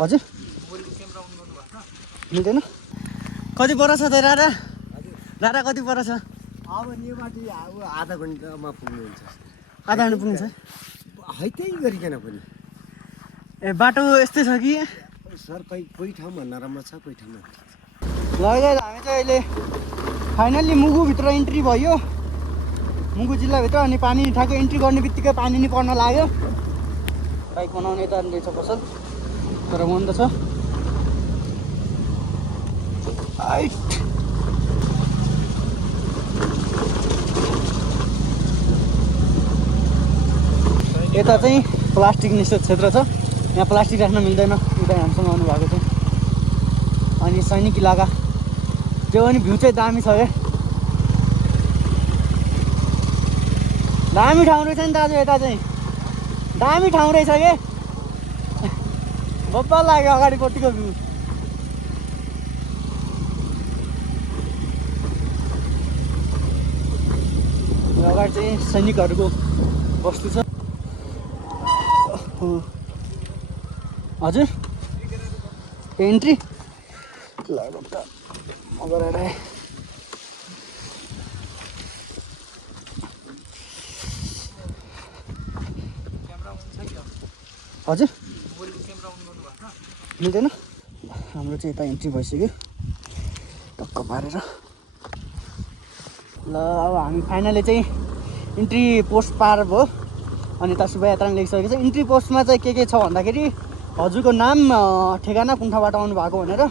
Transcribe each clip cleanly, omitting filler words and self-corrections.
हजुर मिल्दैन कति पर छ त राडा राडा कति पर छ अब यहाँबाट अब आधा घन्टामा पुग्नुहुन्छ आधा घन्टा पुग्छ है त्यही गरिकन पनि ए बाटो यस्तै छ कि सर कोही ठाउँमा नराम्रो छ कोही ठाउँमा ल हामी चाहिँ अहिले फाइनल्ली मुगुभित्र इन्ट्री भयो मुगु जिल्लाभित्र अनि पानी ठ्याक्कै इन्ट्री गर्ने बित्तिकै पानी नि पर्न लाग्यो बाइक बनाउने त रहेछ पसल तर बन्द छ यता चाहिँ प्लास्टिक निषेध क्षेत्र छ यहाँ प्लास्टिक राख्न मिल्दैन उता हामीसँग आउनु भएको छ अनि सैनिक इलाका त्यो पनि भ्यू चाहिँ दामी छ क्या दामी ठाउँ रहेछ नि दाजु यता चाहिँ दामी ठाउँ रहेछ के बब्बा लाग्यो अगाडिपट्टिको भ्यू अगाडि चाहिँ सैनिकहरूको वस्तु छ हजुर एन्ट्री ल मगर हजुर मिल्दैन हाम्रो चाहिँ यता इन्ट्री भइसक्यो टक्क पारेर ल अब हामी फाइनली चाहिँ इन्ट्री पोस्ट पार भयो अनि यता शुभयात्रा लेखिसकेको छ इन्ट्री पोस्टमा चाहिँ के छ भन्दाखेरि हजुरको नाम ठेगाना कुन ठाउँबाट आउनु भएको भनेर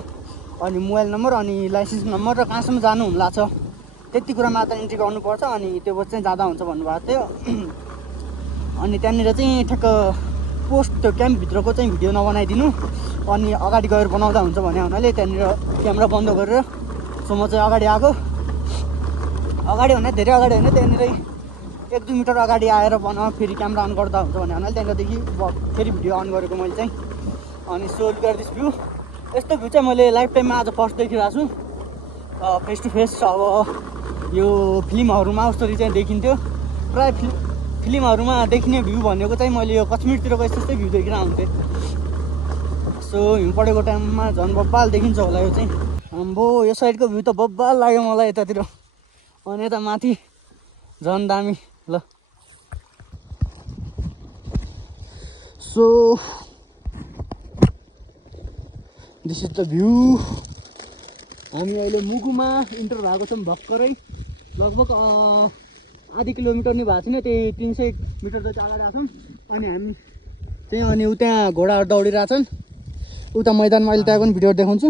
अनि मोबाइल नम्बर अनि लाइसेन्स नम्बर र कहाँसम्म जानु हुन्ला छ त्यति कुरा मात्र इन्ट्री गर्नुपर्छ अनि त्यो चाहिँ जाँदा हुन्छ भन्नुभएको थियो अनि त्यहाँनिर चाहिँ ठ्याक्क पोस्ट त्यो क्याम्पभित्रको चाहिँ भिडियो नबनाइदिनु अनि अगाडि गएर बनाउँदा हुन्छ भने हुनाले त्यहाँनिर क्यामेरा बन्द गरेर सो म चाहिँ अगाडि आएको अगाडि भन्दा धेरै अगाडि होइन त्यहाँनिर 1-2 मिटर अगाडि आएर फेरि क्यामेरा अन गर्दा हुन्छ भने हुनाले त्यहाँदेखि फेरि भिडियो अन गरेको मैले चाहिँ अनि so look at this view यस्तो भ्यू चाहिँ मैले लाइफ टाइममा आज फर्स्ट देखिरहेको छु फेस टु फेस अब यो फिल्महरूमा उसरी चाहिँ देखिन्थ्यो प्रायः फिल्महरूमा देखिने भ्यू भनेको चाहिँ मैले यो कश्मीरतिरको यस्तै भ्यू देखिएर आउँथेँ सो हिउँ परेको टाइममा झन् बब्बाल देखिन्छ होला यो चाहिँ आम्बो यो साइडको भ्यू त बब्बाल लाग्यो मलाई यतातिर अनि यता माथि झन् दामी ल so this is the view हामी अहिले मुगुमा इन्टर भएको छौँ भर्खरै लगभग आधी किलोमिटर नै भएको छैन त्यही 300 मिटर जति अगाडि आएको छौँ अनि हामी चाहिँ अनि उता घोडाहरू दौडिरहेछन् उता मैदानमा अहिले त्यहाँ पनि भिडियो देखाउँछु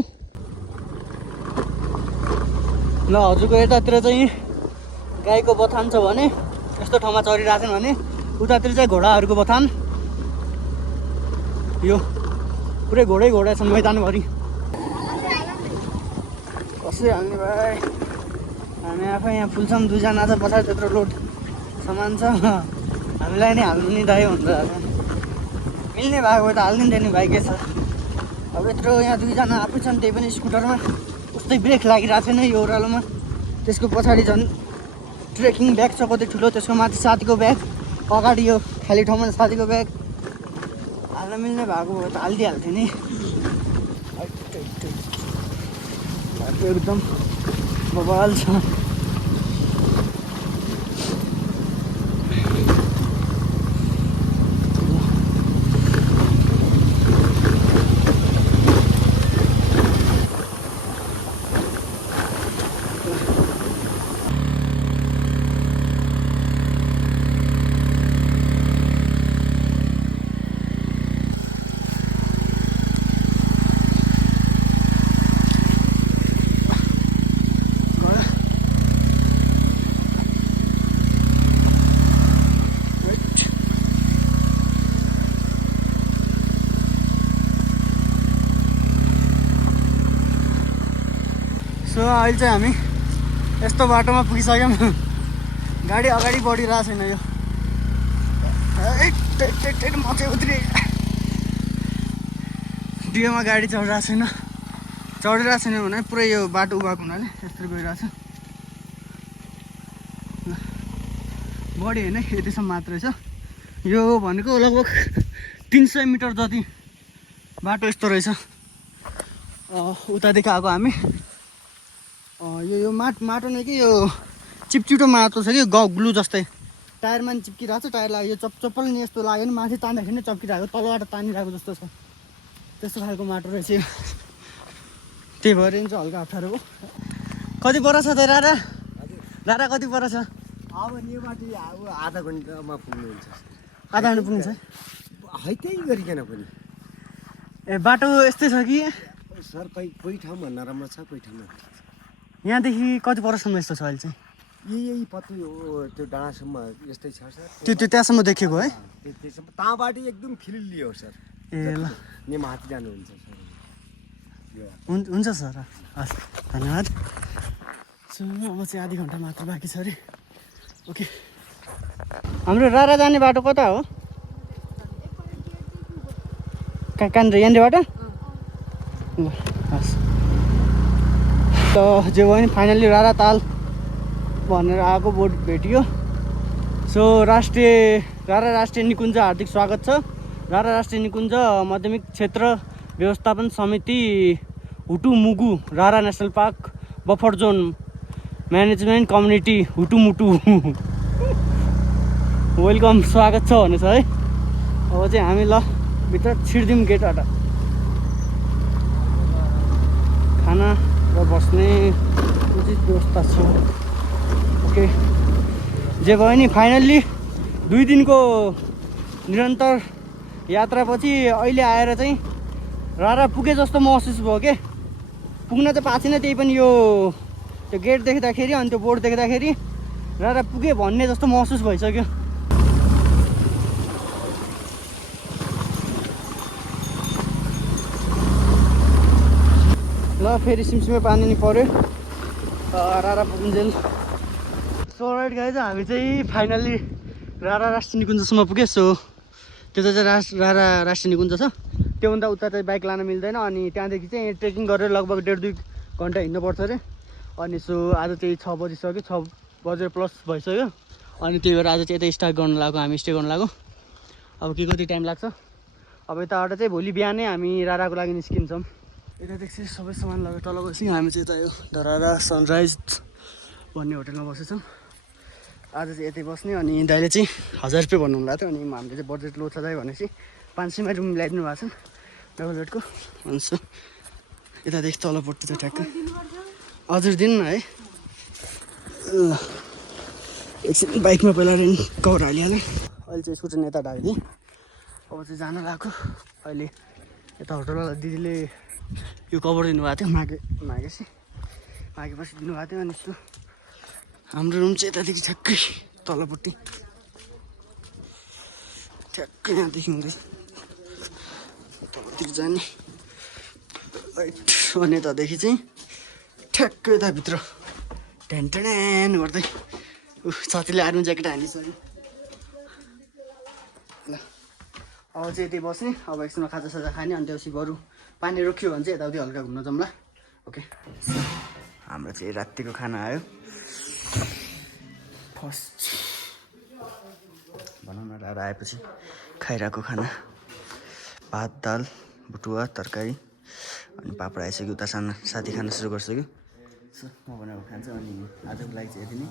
ल हजुरको यतातिर चाहिँ गाईको बथान छ भने यस्तो ठाउँमा चरिरहेछन् भने उतातिर चाहिँ घोडाहरूको बथान यो पुरै घोडा छन् मैदानभरि कसरी हाल्ने भाइ हामी आफै यहाँ फुल्छौँ दुईजना छ पछाडि त्यत्रो लोड सामान छ हामीलाई नै हाल्नु नि दाइ भनेर मिल्ने भएको त हालिदिन्छ नि भाइ के छ अब यत्रो यहाँ दुईजना आफै छन् त्यही पनि स्कुटरमा उस्तै ब्रेक लागिरहेको छैन यो ओह्रालोमा त्यसको पछाडि झन् ट्रेकिङ ब्याग छ कति ठुलो त्यसको माथि साथीको ब्याग अगाडि यो खाली ठाउँमा साथीको ब्याग हाल्न मिल्ने भएको भए त हालिदिइहाल्थ्यो नि एकदम बबाल छ सो अहिले चाहिँ हामी यस्तो बाटोमा पुगिसक्यौँ गाडी अगाडि बढिरहेको छैन यो म चाहिँ उत्रे डियोमा गाडी चढिरहेको छैन भने पुरै यो बाटो उभाएको हुनाले यस्तो गइरहेको छ बढी होइन यतिसम्म मात्रै छ यो भनेको लगभग 300 मिटर जति बाटो यस्तो रहेछ। उतादेखि आएको हामी। यो माटो नै कि यो चिपचिटो माटो छ कि ग्लु जस्तै टायरमा नि चिप्किरहेको छ। टायर लाग्यो चप्पल नि यस्तो लाग्यो नि माथि तान्दाखेरि नै चप्किरहेको, तलबाट तानिरहेको जस्तो छ। त्यस्तो खालको माटो रहेछ यो। त्यही भएर चाहिँ हल्का अप्ठ्यारो हो। कति पर छ त रारा? रारा कति पर छ? अब नेवाटी अब आधा घन्टामा पुग्नुहुन्छ आधा घन्टा पुग्छ। है त्यही गरिकन पनि ए बाटो यस्तै छ कि सर कोही ठाउँमा नराम्रो छ, कोही ठाउँमा यहाँदेखि कति परसम्म यस्तो छ अहिले चाहिँ? यही पत्ती हो त्यो डाँडासम्म यस्तै छ सर। त्यो त्यहाँसम्म देखेको है? त्यसम्म ताबाट एकदम फिलिल्ली हो सर। ए ल नेमाहाती जानुहुन्छ सर। हुन्छ सर, हस् धन्यवाद। सो अब चाहिँ आधी घन्टा मात्र बाँकी छ अरे। ओके, हाम्रो रारा जाने बाटो कता हो? कहाँनिर यहाँनिरबाट? ल हस्। त जे भयो नि फाइनल्ली रारा ताल भनेर आएको बोर्ड भेटियो। सो रारा राष्ट्रिय निकुञ्ज हार्दिक स्वागत छ। रारा राष्ट्रिय निकुञ्ज माध्यमिक क्षेत्र व्यवस्थापन समिति हुटुमुगु Rara national park buffer zone management community हुटुमुटु वेलकम स्वागत छ भनेछ है। अब चाहिँ हामी ल भित्र छिर्दिउँ गेटबाट। खाना र बस्ने उचित व्यवस्था छ। ओके, जे भयो नि फाइनल्ली 2 दिनको निरन्तर यात्रापछि अहिले आएर चाहिँ रारा पुगे जस्तो महसुस भयो के। पुग्न चाहिँ पाएको छैन, त्यही पनि यो त्यो गेट देख्दाखेरि अनि त्यो बोर्ड देख्दाखेरि रारा पुगे भन्ने जस्तो महसुस भइसक्यो। ल फेरि सिमसिमे पानी नि पर्यो रारा पुग्नुजेल। सो राइट गाइज, हामी चाहिँ फाइनल्ली रारा राष्ट्रिय निकुञ्जसम्म पुग्यो। सो त्यो चाहिँ रारा राष्ट्रिय निकुञ्ज छ। त्योभन्दा उता चाहिँ बाइक लान मिल्दैन। अनि त्यहाँदेखि चाहिँ ट्रेकिङ गरेर लगभग 1.5-2 घन्टा हिँड्नुपर्छ अरे। अनि सो आज चाहिँ 6 बजिसक्यो, 6 बजेर प्लस भइसक्यो। अनि त्यही भएर आज चाहिँ यता स्टार्ट गर्नु लाग्यो, हामी स्टे गर्नु लाग्यो। अब के कति टाइम लाग्छ। अब यताबाट चाहिँ भोलि बिहानै हामी राराको लागि निस्किन्छौँ। यतादेखि सबै सामान लगेर तल गएपछि हामी चाहिँ यता यो धरारा सनराइज भन्ने होटेलमा बसेछौँ। आज चाहिँ यतै बस्ने। अनि दाइले चाहिँ 1000 रुपियाँ भन्नु भएको थियो। अनि हामीले चाहिँ बजेट लो छ दाइ भनेपछि 500मा रुम मिलाइदिनु भएको छ डबल बेडको। अनि सो यतादेखि तलपट्टि चाहिँ ठ्याक्कै हजुर दिनु है। ल एकछिन बाइकमा पहिला रेन कभर हालिहालेँ। अहिले चाहिँ स्कुटर यता ढालिदिएँ। अब चाहिँ जान लाग्यो। अहिले यता होटलवाला दिदीले यो कभर दिनुभएको थियो, मागेपछि दिनुभएको थियो। अनि यस्तो हाम्रो रुम चाहिँ यतादेखि ठ्याक्कै तलपट्टि ठ्याक्कै यहाँदेखि हुँदै तलतिर जाने राइट। अनि यतादेखि चाहिँ ठ्याक्कै यताभित्र ढ्यान गर्दै साथीले आर्मी ज्याकेट हालिसक्यो। ल अब चाहिँ यति बस्ने। अब एकछिनमा खाजासाजा खाने। अनि त्यसपछि बरु पानी रोक्यो भने चाहिँ यताउति हल्का घुम्न जाउँला। ओके, हाम्रो चाहिँ रातिको खाना आयो। फर्स्ट भनौँ न रारा आएपछि खाइरहेको खाना भात, दाल, भुटुवा, तरकारी अनि पापड आइसक्यो। उता साथी खान सुरु गरिसक्यो। सो म बनाएको खान्छु। अनि आजको लागि चाहिँ यति नै।